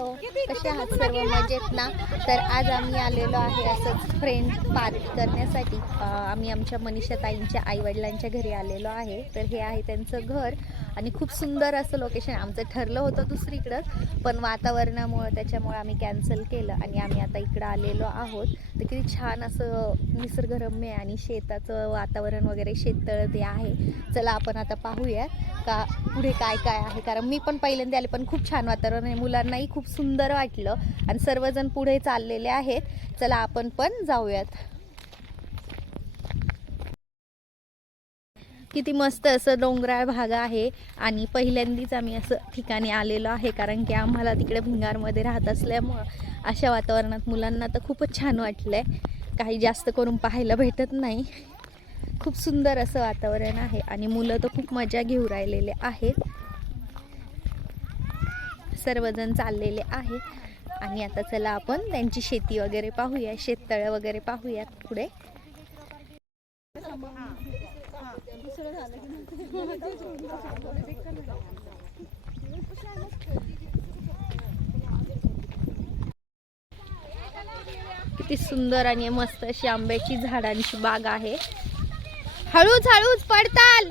कसे आहात सर्व? मजेत ना? तर आज आम्ही आलेलो आहे असंच फ्रेंड पार्टी करण्यासाठी. आम्ही आमच्या मनीषा ताईंच्या आईवडिलांच्या घरी आलेलो आहे. तर हे आहे त्यांचं घर आणि खूप सुंदर असं लोकेशन आमचं ठरलं होतं दुसरीकडं पण वातावरणामुळं त्याच्यामुळे आम्ही कॅन्सल केलं आणि आम्ही आता इकडं आलेलो आहोत. तर किती छान असं निसर्गरम्य आणि शेताचं वातावरण वगैरे शेततळ ते आहे. चला आपण आता पाहूया का पुढे काय काय आहे. कारण मी पण पहिल्यांदा आले पण खूप छान वातावरण आहे. मुलांनाही खूप सुंदर वाटलं. आणि सर्वजण पुढे चाललेले आहेत. चला आपण पण जाऊयात. किती मस्त असं डोंगराळ भाग आहे. आणि पहिल्यांदाच आम्ही असं ठिकाणी आलेलो आहे कारण की आम्हाला तिकडे भिंगारमध्ये राहत असल्यामुळं अशा वातावरणात मुलांना तर खूपच छान वाटलं आहे काही जास्त करून पाहायला भेटत नाही. खूप सुंदर असं वातावरण आहे. आणि मुलं तर खूप मजा घेऊ राहिलेले आहेत. सर्वजण चाललेले आहेत. आणि आता चला आपण त्यांची शेती वगैरे पाहूया. शेततळं वगैरे पाहूयात पुढे. किती सुंदर आणि मस्त अशी आंब्याची झाडांची बाग आहे. हळूच हळूच पडताल!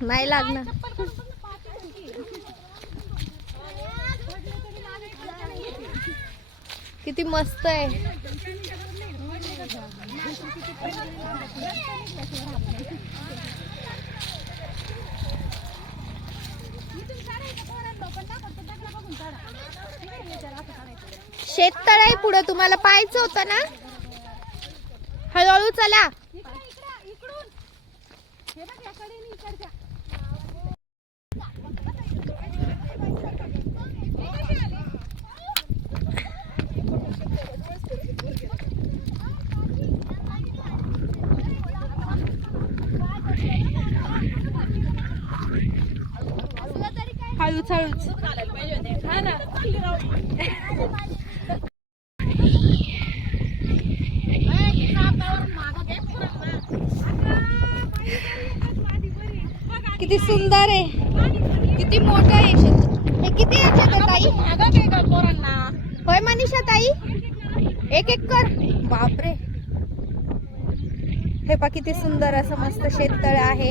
नाही लागणार. किती मस्त आहे. शेततळ आहे पुढं तुम्हाला पाहायचं होतं ना? हळूहळू चला. हळूच हळूच किती सुंदर आहे. किती मोठं आहे शेत हे किती याच्यात आहे ताई होय मनीषा ताई? एक एक कर. बापरे. हे पा किती सुंदर असं मस्त शेततळ आहे.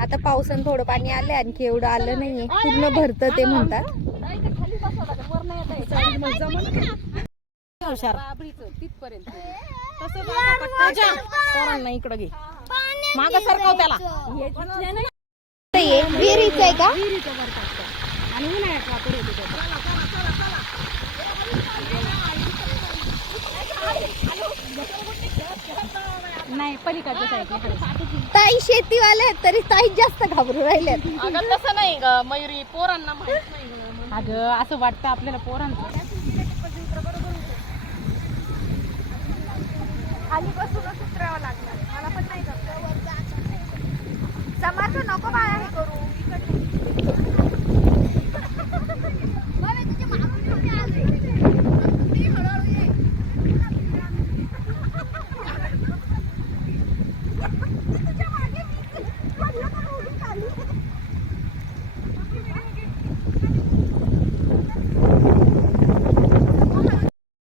आता पावसानं थोडं पाणी आलंय आणखी एवढं आलं नाहीये. पूर्ण भरतं ते म्हणतात. पोरांना इकडं घे. माग सरकव त्याला. हे विहिरीच आहे का? आणि उन्हाळ्यात वापर होते त्याचा. नाही पलीकडच्या ताई शेतीवाले आहेत तरी ताई जास्त घाबरू राहिल्यात. अगं तसं नाही ग. मयुरी पोरांना माहीत नाही ग. अगं असं वाटतं आपल्याला पोरांचं. खाली बसूनच उतरावं लागणार. मला पण नाही समाज नको बाळा हे करू.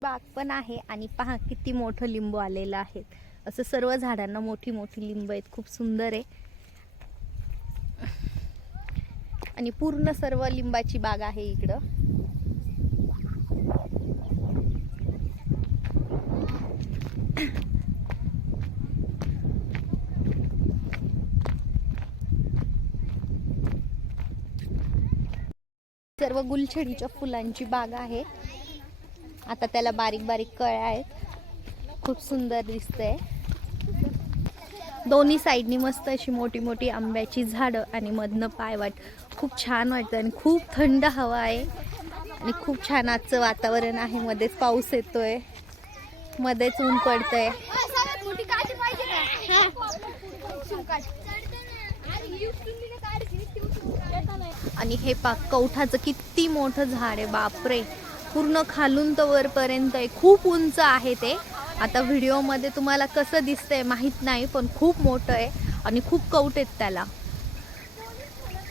बाग पण आहे आणि पहा किती मोठं लिंबू आलेलं आहे. असं सर्व झाडांना मोठी मोठी लिंब आहेत. खूप सुंदर आहे. आणि पूर्ण सर्व लिंबाची बाग आहे इकडं. सर्व गुलछडीच्या फुलांची बाग आहे. आता त्याला बारीक बारीक कळ्या आहेत. खूप सुंदर दिसतंय. दोन्ही साईडनी मस्त अशी मोठी मोठी आंब्याची झाडं आणि मधनं पायवाट. खूप छान वाटतं आणि खूप थंड हवा आहे. आणि खूप छान आजचं वातावरण आहे. मध्येच पाऊस येतोय. मध्येच ऊन पडतंय. आणि हे पाक कवठाचं किती मोठं झाड आहे. बापरे. पूर्ण खालून तर वरपर्यंत आहे. खूप उंच आहे ते. आता व्हिडिओमध्ये तुम्हाला कसं दिसतंय माहीत नाही पण खूप मोठं आहे. आणि खूप कवट आहेत त्याला.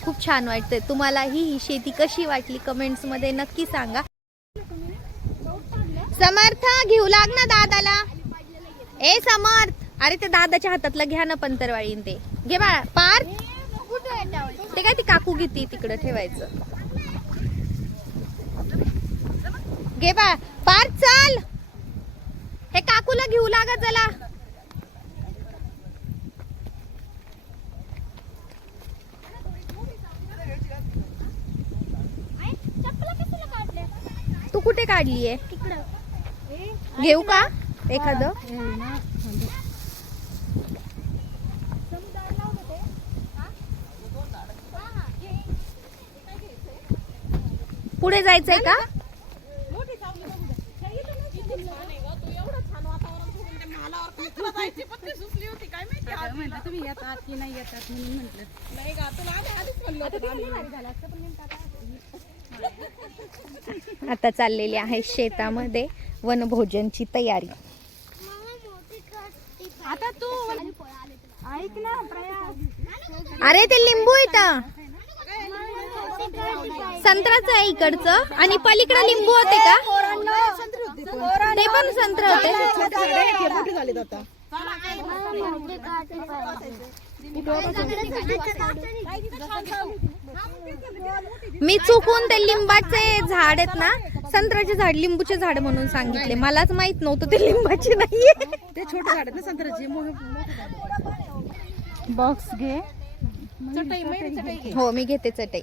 खूप छान वाटतंय. तुम्हालाही ही शेती कशी वाटली कमेंट्समध्ये नक्की सांगा. समर्थ घेऊ लाग ना दादाला. ए समर्थ. अरे ते दादाच्या हातातलं घ्या ना पंतरवाळीन ते. घे बाळा पार. ते काय ती काकू घेते तिकडं ठेवायचं. घे बाळ पार चल. हे काकूला घेऊ लागा चला कुठे काढलीये घेऊ का? एखादं? पुढे जायचंय का? तुम्ही येतात की नाही येतात म्हणून म्हटलं. नाही आता चाललेली आहे शेतामध्ये वनभोजनची तयारी. आता तू ऐक ना अरे ते लिंबू इथं. संत्राचं आहे इकडचं. आणि पलीकडे लिंबू होते का? ते पण संत्र होते. मी चुकून ते लिंबाचे झाड आहेत ना संत्र्याचे झाड लिंबूचे झाड म्हणून सांगितले. मलाच माहीत नव्हतं ते लिंबाचे नाहीये. ते छोटे झाड आहेत ना संत्र्याची बॉक्स चटई घे. हो मी घेते चटई.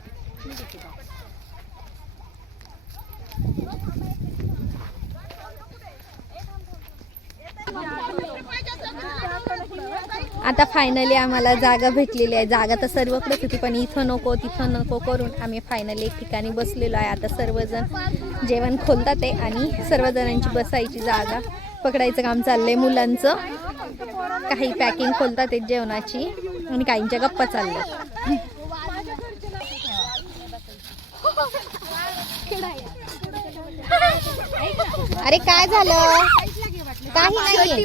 आता फायनली आम्हाला जागा भेटलेली आहे. जागा तर सर्वकडेच होती पण इथं नको तिथं नको करून आम्ही फायनली एक ठिकाणी बसलेलो आहे. आता सर्वजण जेवण खोलतात आहे आणि सर्वजणांची बसायची जागा. पकडायचं काम चाललंय मुलांचं. काही पॅकिंग खोलतात आहेत जेवणाची आणि काहींच्या गप्पा चालल्या अरे काय झालं? काही नाही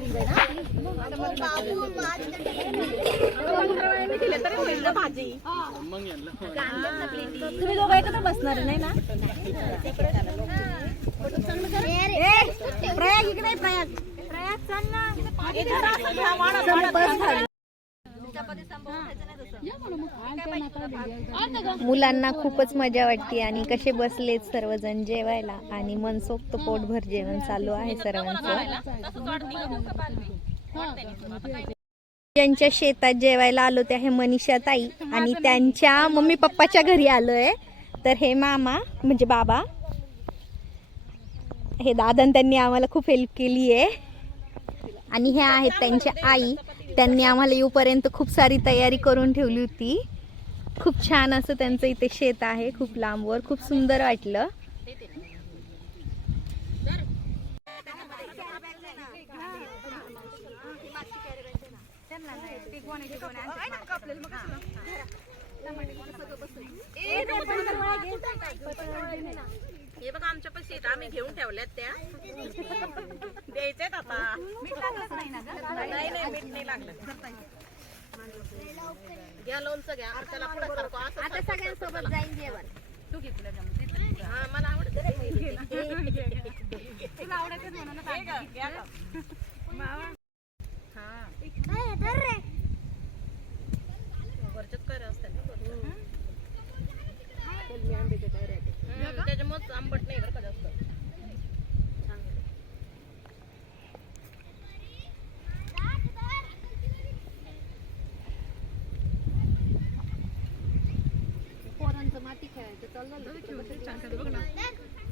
आहे. तुम्ही दोघं एकत्र बसणार नाही ना प्रयाग इकडे प्रयाग प्रयाग चल ना इथे असं घ्या, वाढा, वाढा. मुलांना खूपच मजा वाटते आणि कसे बसलेत सर्वजण जेवायला आणि मनसोक्त पोटभर जेवण चालू आहे सर्वांचं. ज्यांच्या शेतात जेवायला आलो ते आहे मनीषा ताई आणि त्यांच्या मम्मी पप्पाच्या घरी आलोय. तर हे मामा म्हणजे बाबा हे दादा त्यांनी आम्हाला खूप हेल्प केली आहे आणि हे आहेत त्यांच्या आई. त्यांनी आम्हाला येऊपर्यंत खूप सारी तयारी करून ठेवली होती. खूप छान असं त्यांचं इथे शेत आहे खूप लांबवर खूप सुंदर वाटलं. हे बघा आमच्या पण सीट आम्ही घेऊन ठेवल्यात त्या. द्यायच्यात आता. नाही नाही मीठ नाही लागलं. घ्या लोणचं घ्या. त्याला पुढे सारखं असं आता सगळ्यांसोबत जाईन जेवण. तू घे तुला जमलं. हा मला आवडत तुला? हा तर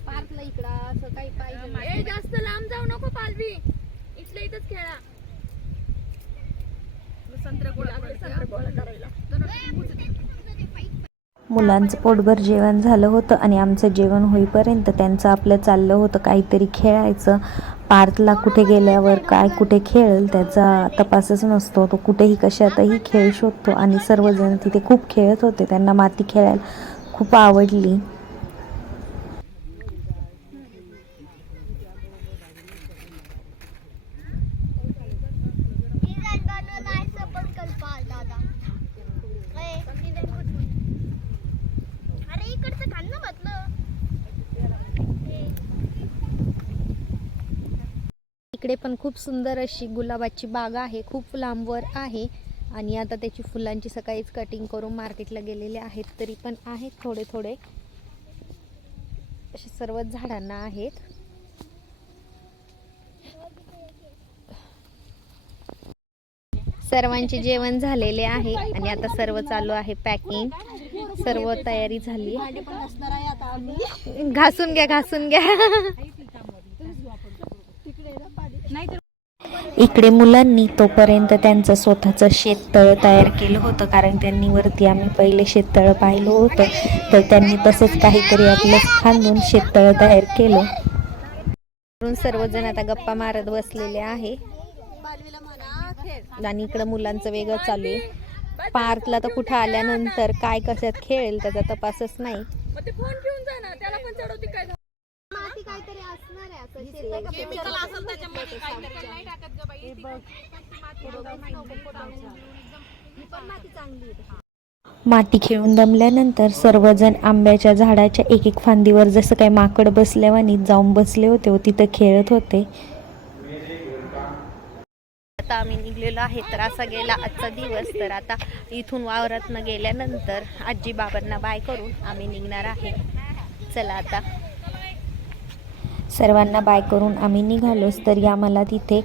पार्कला इकडं असं काही पाहिजे जास्त लांब जाऊ नको पालवी इथल्या इथंच खेळा मुलांचं पोटभर जेवण झालं होतं आणि आमचं जेवण होईपर्यंत त्यांचं आपलं चाललं होतं. काहीतरी खेळायचं. पार्कला कुठे गेल्यावर काय कुठे खेळेल त्याचा तपासच नसतो. तो कुठेही कशातही खेळ शोधतो आणि सर्वजण तिथे खूप खेळत होते. त्यांना माती खेळायला खूप आवडली. दादा अरे इकडचं इकडे पण खूप सुंदर अशी गुलाबाची बाग आहे खूप लांबवर आहे. आणि आता त्याची फुलांची सकाळीच कटिंग करून मार्केटला गेलेले आहेत तरी पण आहेत थोडे थोडे. असे सर्व झाडांना आहेत. सर्वांचे जेवण झालेले आहे आणि आता सर्व चालू आहे पॅकिंग सर्व तयारी झाली. घासून घ्या घासून घ्या. इकडे मुलांनी तोपर्यंत त्यांचं स्वतःचं शेततळ तयार केलं होतं कारण त्यांनी वरती आम्ही पहिले शेततळं पाहिलं होतं. तर त्यांनी तसंच काहीतरी आपलं खांदून शेततळ तयार केलं. म्हणून सर्वजण आता गप्पा मारत बसलेले आहे. आणि इकडं मुलांचं वेगळं चालू आहे. पार्कला तर कुठं आल्यानंतर काय कशात खेळेल त्याचा तपासच नाही. मग ते फोन घेऊन जा ना त्याला पण चढवते काय माती काहीतरी असणार आहे. असं केमिकल असेल त्याच्यामध्ये काहीतरी नाही टाकत ग बाई. माती खेळून दमल्यानंतर सर्वजण आंब्याच्या झाडाच्या एक एक फांदीवर जसं काही माकड बसल्यावानी जाऊन बसले होते व तिथं खेळत होते. आता आम्ही निघलेलो आहे तर असा गेला आजचा दिवस. तर आता इथून वावरातनं गेल्यानंतर आजी बाबांना बाय करून आम्ही निघणार आहे. चला आता. सर्वांना बाय करून आम्ही निघालोच. तरी आम्हाला तिथे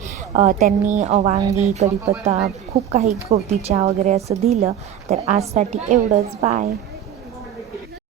त्यांनी वांगी कढीपत्ता खूप काही गवती चहा वगैरे असं दिलं. तर आजसाठी एवढंच. बाय.